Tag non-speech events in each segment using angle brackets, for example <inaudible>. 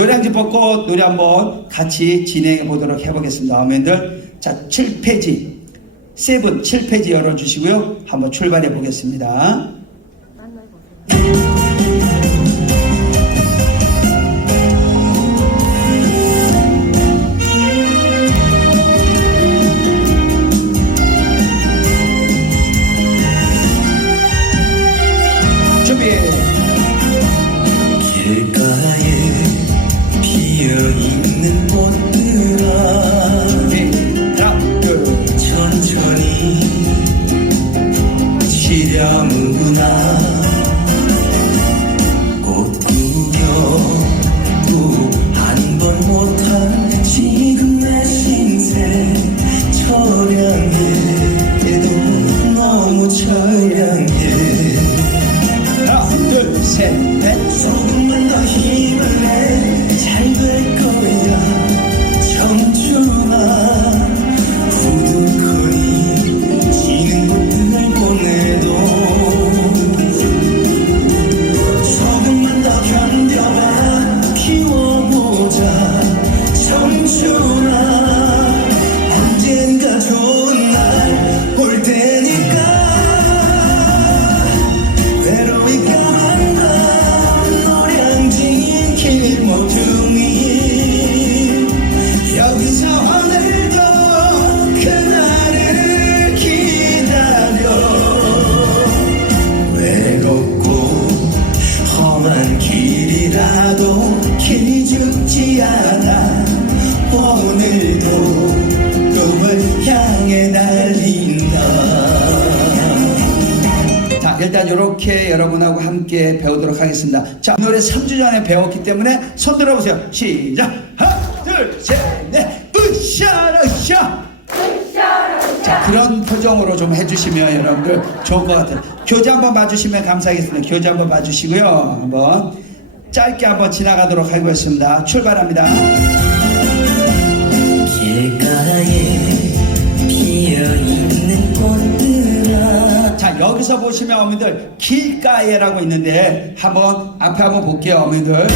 노래 한 집 벗고 노래 한번 같이 진행해 보도록 해보겠습니다. 어머님들. 자, 7페이지. 세븐 7페이지 열어주시고요. 한번 출발해 보겠습니다. 시려무나 하겠습니다. 자, 이 노래 3주 전에 배웠기 때문에 손 들어보세요. 시작! 하나, 둘, 셋, 넷! 으쌰! 자, 그런 표정으로 좀 해주시면 여러분들 좋을 것 같아요. 교재 한번 봐주시면 감사하겠습니다. 교재 한번 봐주시고요. 한번 짧게 한번 지나가도록 하겠습니다. 출발합니다. 길가에 여기서 보시면 어머니들 길가에라고 있는데 한번 앞에 한번 볼게요, 어머니들.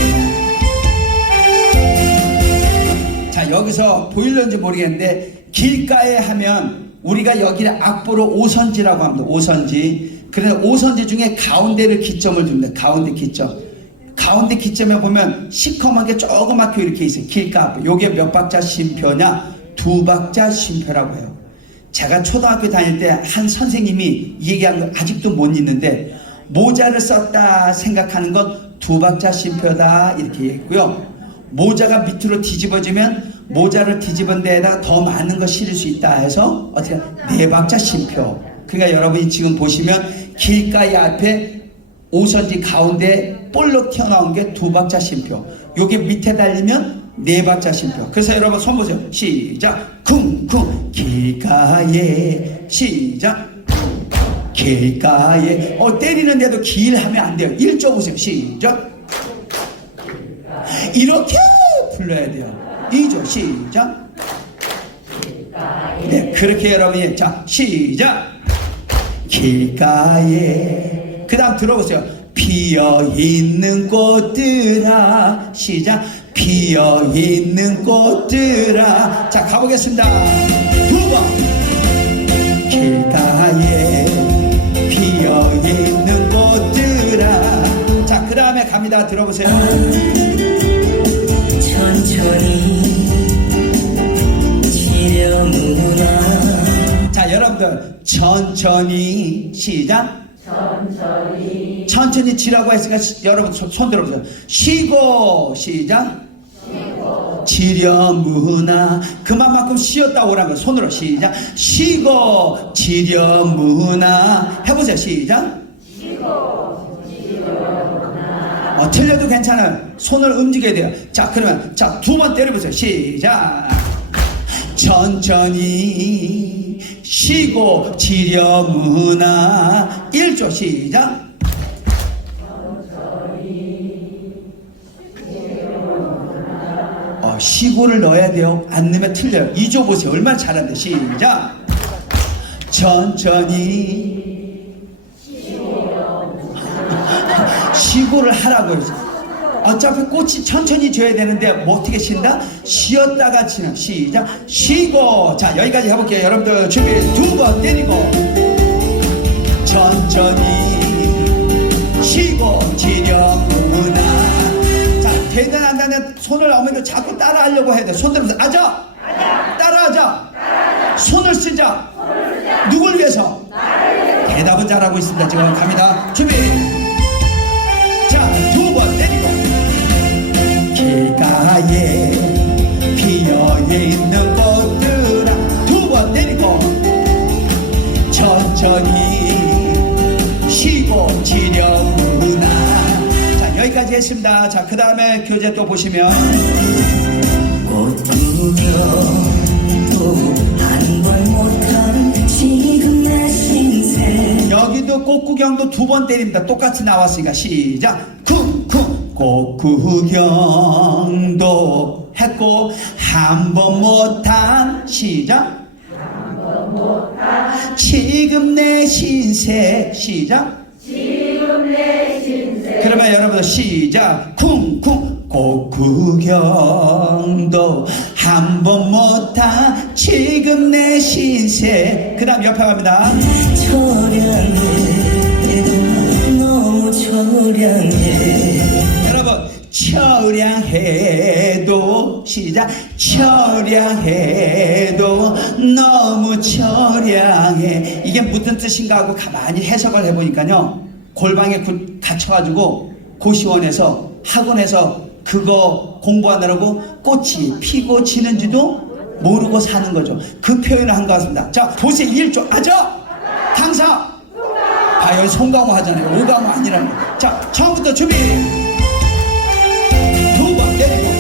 자, 여기서 보일런지 모르겠는데 길가에 하면 우리가 여기를 악보로 오선지라고 합니다. 오선지. 그래서 오선지 중에 가운데를 기점을 둡니다. 가운데 기점. 가운데 기점에 보면 시커멓게 조그맣게 이렇게 있어요. 길가 앞에. 요게 몇 박자 쉼표냐? 두 박자 쉼표라고 해요. 제가 초등학교 다닐 때 한 선생님이 이 얘기한 거 아직도 못 잊는데 모자를 썼다 생각하는 건 두 박자 쉼표다 이렇게 얘기했고요. 모자가 밑으로 뒤집어지면 모자를 뒤집은 데에다가 더 많은 거 실을 수 있다 해서 어떻게 네 박자 쉼표. 그러니까 여러분이 지금 보시면 길가의 앞에 오선지 가운데 볼록 튀어나온 게 두 박자 쉼표. 요게 밑에 달리면 네 박자 쉼표. 그래서 여러분 손 보세요. 시작. 쿵쿵 길가에 시작. 길가에 어 때리는데도 길 하면 안 돼요. 일조 보세요. 시작. 이렇게 불러야 돼요. 이조 시작. 네 그렇게 여러분이 자 시작. 길가에 그 다음 들어보세요 피어 있는 꽃들아 시작 피어 있는 꽃들아. 자 가보겠습니다. 두번 길가에 피어 있는 꽃들아. 자 그 다음에 갑니다. 들어보세요. 천천히 지려무나. 자 여러분들 천천히 시작. 천천히. 천천히 지라고 했으니까 시- 여러분 손, 손 들어보세요. 쉬고 시작 지려무나. 그만큼 쉬었다 거예요 손으로 시작. 쉬고 지려무나. 해보세요 시작. 어, 틀려도 괜찮아요. 손을 움직여야 돼요. 자 그러면 자 두 번 때려보세요. 시작. 천천히 쉬고 지려무나. 1조 시작 어, 시고를 넣어야 돼요? 안 넣으면 틀려요. 2조 보세요. 얼마나 잘하는데. 시작. 천천히. 시고를 <laughs> 하라고 했어요. 어차피 꽃이 천천히 져야 되는데 뭐 어떻게 쉰다? 쉬었다가 치는 시작. 쉬고. 자 여기까지 해볼게요. 여러분들 준비 두 번 때리고. 천천히. 쉬고 지려구나. 자 되든 손을 어머니들 자꾸 따라하려고 해야 돼 손 들면서 아자! 따라하자! 손을 쓰자! 누굴 위해서? 대답은 잘하고 있습니다. 지금 갑니다. 준비! 자 두번 때리고. 길가에 피어 있는 꽃들아. 두번 때리고. 천천히 쉬고 지려구 나자그 다음에 교재 또 보시면 지금 내 여기도 꽃구경도 두 번 때립니다. 똑같이 나왔으니까 시작. 쿵쿵 꽃구경도 했고 한 번 못한 시작. 지금 내 신세 시작. 그러면 여러분 시작. 쿵쿵. 꽃구경도 한 번 못한 지금 내 신세. 그 다음 옆에 갑니다. 처량해 너무 처량해 여러분 처량해도 시작. 처량해도 너무 처량해. 이게 무슨 뜻인가 하고 가만히 해석을 해보니까요 골방에 구- 갇혀가지고 고시원에서 학원에서 그거 공부하느라고 꽃이 피고 지는지도 모르고 사는 거죠 그 표현을 한 것 같습니다 자 보세요 1조 아죠 당사 과연 송강호 하잖아요. 오강호 아니라는 거. 자, 처음부터 준비. 두번 때리고.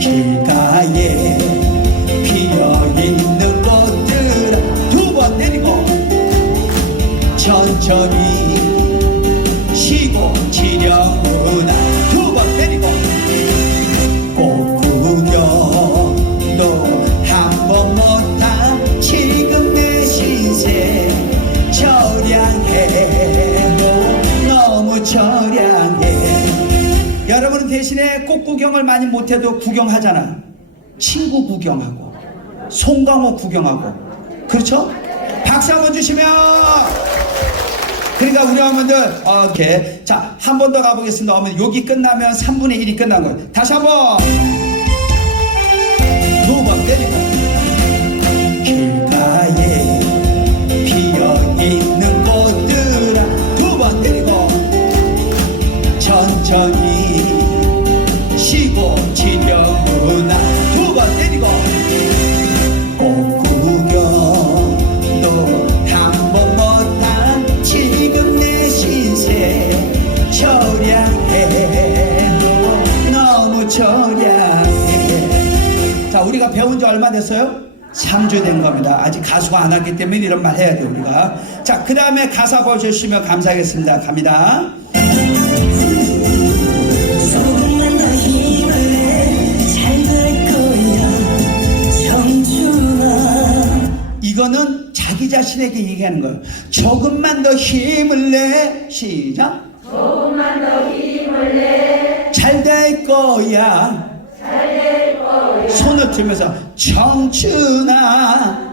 길가에 피어있는 꽃들아 두번 때리고. 천천히 구경을 많이 못해도 구경하잖아. 친구 구경하고 송강호 구경하고. 그렇죠? 박수 한번 주시면. 그러니까 우리 어머니들 어, 이렇게. 자 한 번 더 가보겠습니다. 어머니 여기 끝나면 3분의 1이 끝난 거예요. 다시 한 번. 두번 때리고 얼마 됐어요? 3주 된 겁니다 아직 가수가 안 왔기 때문에 이런 말 해야 돼요 우리가 자 그 다음에 가사 보여주시면 감사하겠습니다 갑니다 조금만 더 힘을 내잘 될 거야 청춘아 이거는 자기 자신에게 얘기하는 거예요. 조금만 더 힘을 내. 시작. 조금만 더 힘을 내. 잘 될 거야. 손을 들면서 청춘아.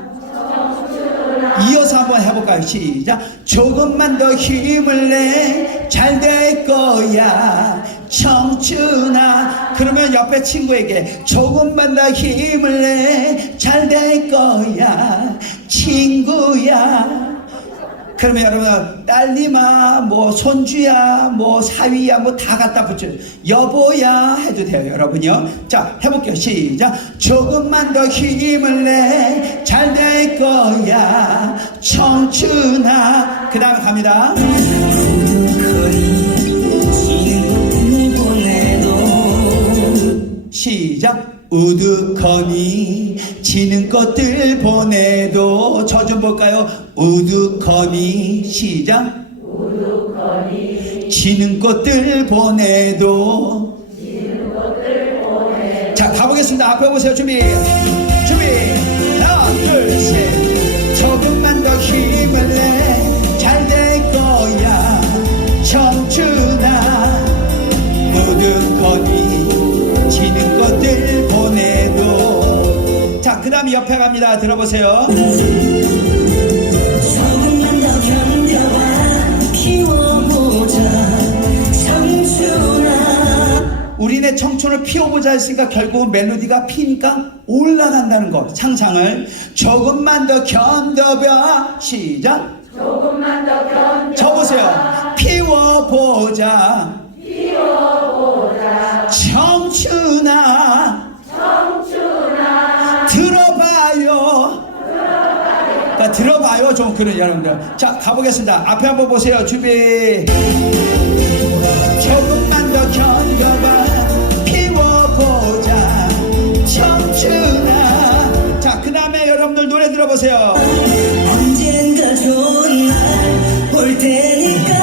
이어서 한번 해볼까요? 시작. 조금만 더 힘을 내. 잘 될 거야. 청춘아. 그러면 옆에 친구에게 조금만 더 힘을 내. 잘 될 거야. 친구야. 그러면 여러분 딸님아 뭐 손주야 뭐 사위야 뭐 다 갖다 붙여. 여보야 해도 돼요 여러분요. 자 해볼게요. 시작. 조금만 더 힘을 내. 잘 될 거야. 청춘아. 그 다음에 갑니다. 시작 우두커니 지는 것들 보내도 저 좀 볼까요? 우두커니 시작. 지는 것들 보내도 자 가보겠습니다. 앞에 보세요 준비 그 다음에 옆에 갑니다. 들어보세요. 조금만 더 견뎌봐 키워보자 청춘아 우리네 청춘을 피워보자 했으니까 결국은 멜로디가 피니까 올라간다는 것. 상상을 조금만 더 견뎌봐. 시작. 조금만 더 견뎌 적으세요. 피워보자. 피워보자 자, 들어봐요. 좀 그런 여러분들. 자, 가보겠습니다. 앞에 한번 보세요. 준비. 조금만 더 견뎌봐. 피워보자. 청춘아. 자, 그 다음에 여러분들 노래 들어보세요. 언젠가 좋은 날올 테니까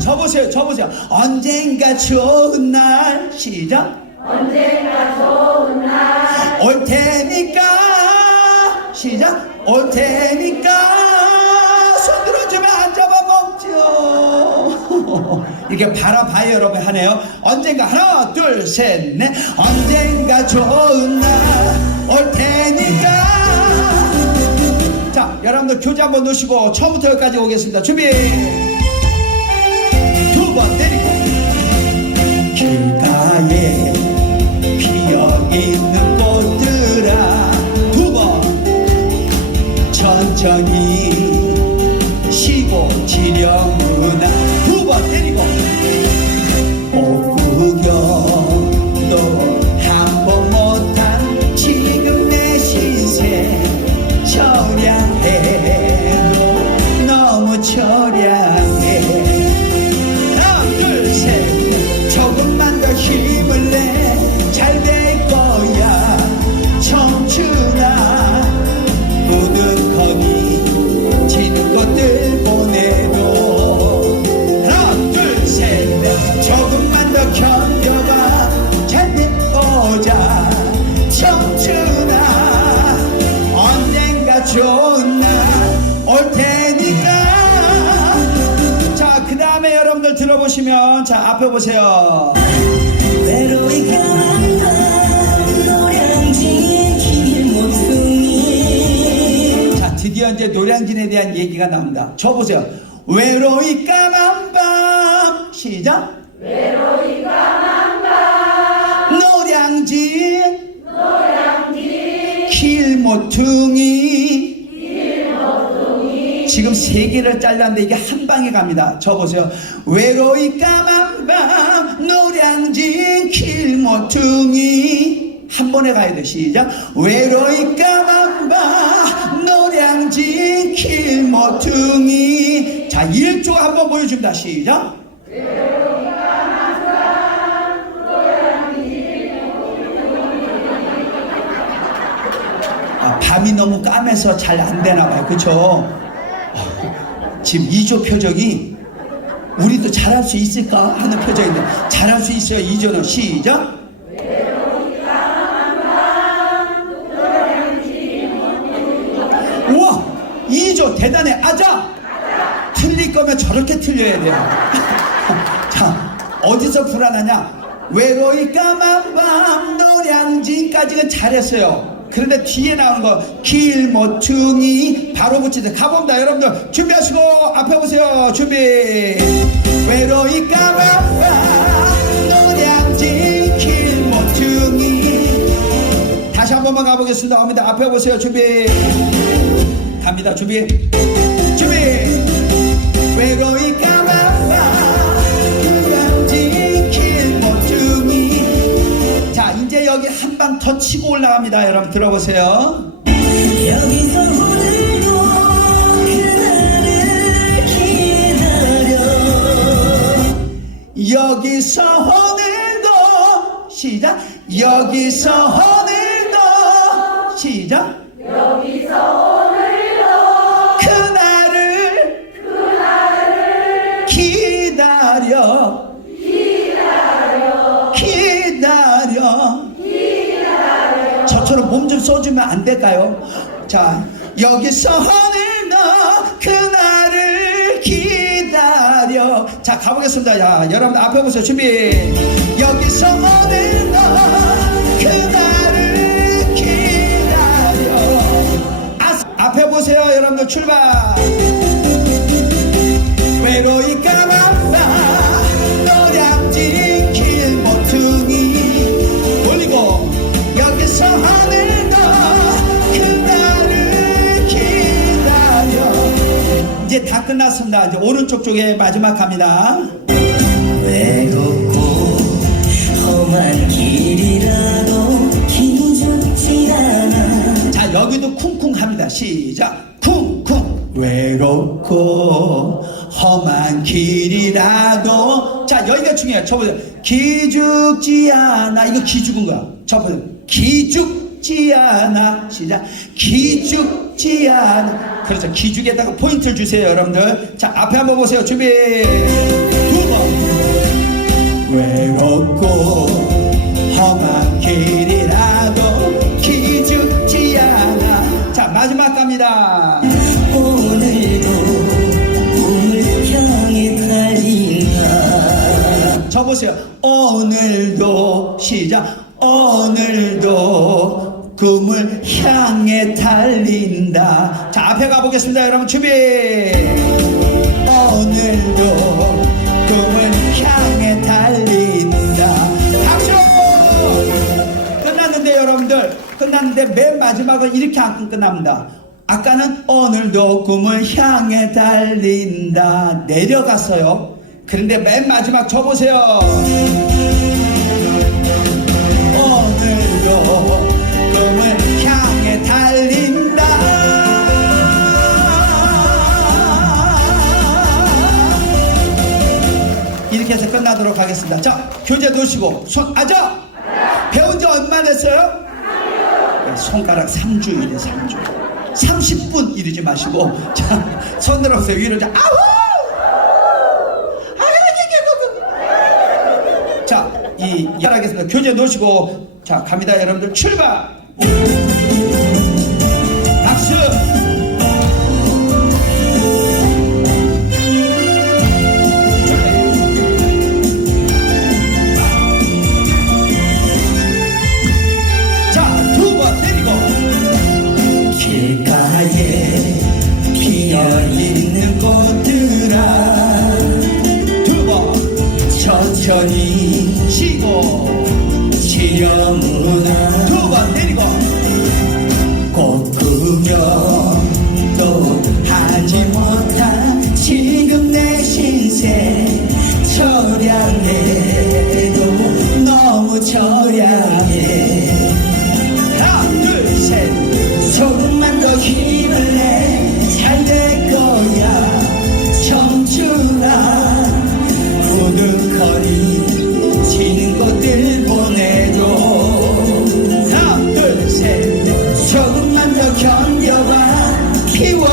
접으세요. 접으세요. 언젠가 좋은 날. 시작. 언젠가 좋은 날 올 테니까 시작 올 테니까 손 들어주면 안 잡아먹죠. <laughs> 이렇게 바라봐요 여러분. 하네요. 언젠가 하나 둘 셋 넷. 언젠가 좋은 날 올 테니까. 자 여러분들 교재 한번 놓으시고 처음부터 여기까지 오겠습니다. 준비. 두 번 때리고. 길가에 피어 있는 꽃 천천 들 들어보시면, 자, 앞에 보세요. 외로이 가만 밤 노량진 길 모퉁이 자, 드디어 이제 노량진에 대한 얘기가 나옵니다. 저 보세요. 외로이 까만 밤. 시작. 외로이 까만 밤 노량진. 노량진 길 모퉁이. 길모퉁이 지금 세 개를 잘랐는데 이게 한 방에 갑니다. 저 보세요. 외로이 까만 밤 노량진 길 모퉁이 한 번에 가야 돼. 시작. 외로이 까만 밤 노량진 길 모퉁이 자 1조 한번 보여줍니다. 시작. 아, 밤이 너무 까매서 잘 안 되나 봐요. 그쵸? 아, 지금 이조 표정이 우리도 잘할 수 있을까 하는 표정인데 잘할 수 있어요. 이조는 시작. 우와! 이조 대단해. 아자! 틀릴 거면 저렇게 틀려야 돼요. <laughs> 자, 어디서 불안하냐? 외로이 까만 밤 노량진까지는 잘했어요. 그런데 뒤에 나오는 거 길모퉁이 바로 붙이세요. 가봅니다. 여러분들 준비하시고 앞에 보세요. 준비. 외로이 밤 노량진 길모퉁이 다시 한 번만 가보겠습니다. 갑니다. 앞에 보세요. 준비. 갑니다. 준비. 준비. 외로이 까 여기 한 방 더 치고 올라갑니다. 여러분 들어보세요. 여기서 오늘도 그날을 기다려. 여기서 오늘도 시작. 여기서 오늘도 시작 써주면 안 될까요? 자, 여기서 오늘 너 그날을 기다려. 자, 가보겠습니다. 자, 여러분 앞에 보세요. 준비. 여기서 오늘 너 그날을 기다려. 앞에 보세요. 여러분들 출발. 다 끝났습니다. 이제 오른쪽 쪽에 마지막 갑니다. 외롭고 험한 길이라도 기죽지 않아. 자 여기도 쿵쿵 합니다. 시작. 쿵쿵. 외롭고 험한 길이라도. 자 여기가 중요해요. 저보세요 기죽지 않아. 이거 기죽은 거야. 저보세요 기죽 지 않아. 시작. 기죽지 않아. 그렇죠. 기죽에다가 포인트를 주세요 여러분들. 자 앞에 한번 보세요. 준비. 두번. 외롭고 험한 길이라도 기죽지 않아. 자 마지막 갑니다. 오늘도 향해 달린다. 저 보세요. 오늘도 시작. 오늘도 꿈을 향해 달린다. 자 앞에 가보겠습니다. 여러분 준비. 오늘도 꿈을 향해 달린다. 박수 끝났는데 여러분들 끝났는데 맨 마지막은 이렇게 안 끝납니다. 아까는 오늘도 꿈을 향해 달린다. 내려갔어요. 그런데 맨 마지막 저 보세요. 오늘도 이렇게 해서 끝나도록 하겠습니다. 자, 교재 놓으시고 손 아자. 배운 지 얼마 됐어요? 네, 손가락 3주 이래 3주. 30분 이러지 마시고 자, 손 들어보세요. 위로 자. 아우! 이게, 이게, 이게. 자, 이 이야기하겠습니다. 교재 놓으시고 자, 갑니다. 여러분들 출발. 천 견뎌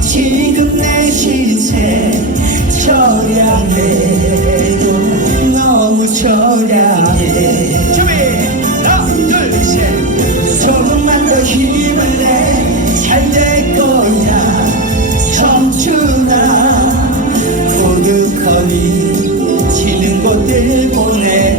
지금 내 신세 처량해도 너무 처량해. 준비 하나 둘셋. 조금만 더 힘을 내. 잘 될 거야. 청춘아 부득거리 지는 곳들 보내